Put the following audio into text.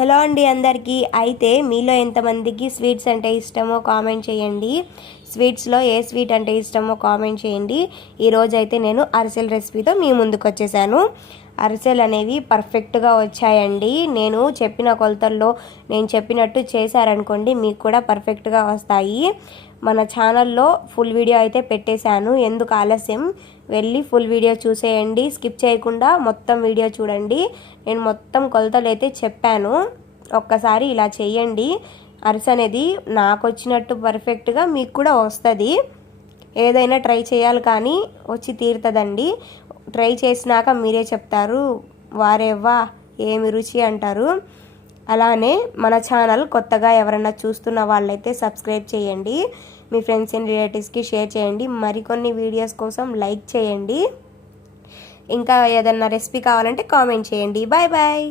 Hello అండి అందరికీ. అయితే మీలో ఎంతమందికి స్వీట్స్ అంటే ఇష్టమో కామెంట్ చేయండి. స్వీట్స్లో ఏ స్వీట్ అంటే ఇష్టమో కామెంట్ చేయండి. ఈరోజు అయితే నేను అరిసెల రెసిపీతో మీ ముందుకు వచ్చేసాను. అరిసెలు అనేవి పర్ఫెక్ట్గా వచ్చాయండి. నేను చెప్పిన కొలతల్లో నేను చెప్పినట్టు చేశారనుకోండి మీకు కూడా పర్ఫెక్ట్గా వస్తాయి. మన ఛానల్లో ఫుల్ వీడియో అయితే పెట్టేశాను. ఎందుకు ఆలస్యం, వెళ్ళి ఫుల్ వీడియో చూసేయండి. స్కిప్ చేయకుండా మొత్తం వీడియో చూడండి. నేను మొత్తం కొలతలు అయితే చెప్పాను. ఒక్కసారి ఇలా చేయండి. అరిసె అనేది నాకు వచ్చినట్టు పర్ఫెక్ట్గా మీకు కూడా వస్తుంది. ఏదైనా ట్రై చేయాలి కానీ వచ్చి తీరుతుందండి. ట్రై చేసినాక మీరే చెప్తారు, వారేవ్వా ఏమి రుచి అంటారు. అలానే మన ఛానల్ కొత్తగా ఎవరైనా చూస్తున్న వాళ్ళైతే సబ్స్క్రైబ్ చేయండి. మీ ఫ్రెండ్స్ అండ్ రిలేటివ్స్కి షేర్ చేయండి. మరికొన్ని వీడియోస్ కోసం లైక్ చేయండి. ఇంకా ఏదైనా రెసిపీ కావాలంటే కామెంట్ చేయండి. Bye bye.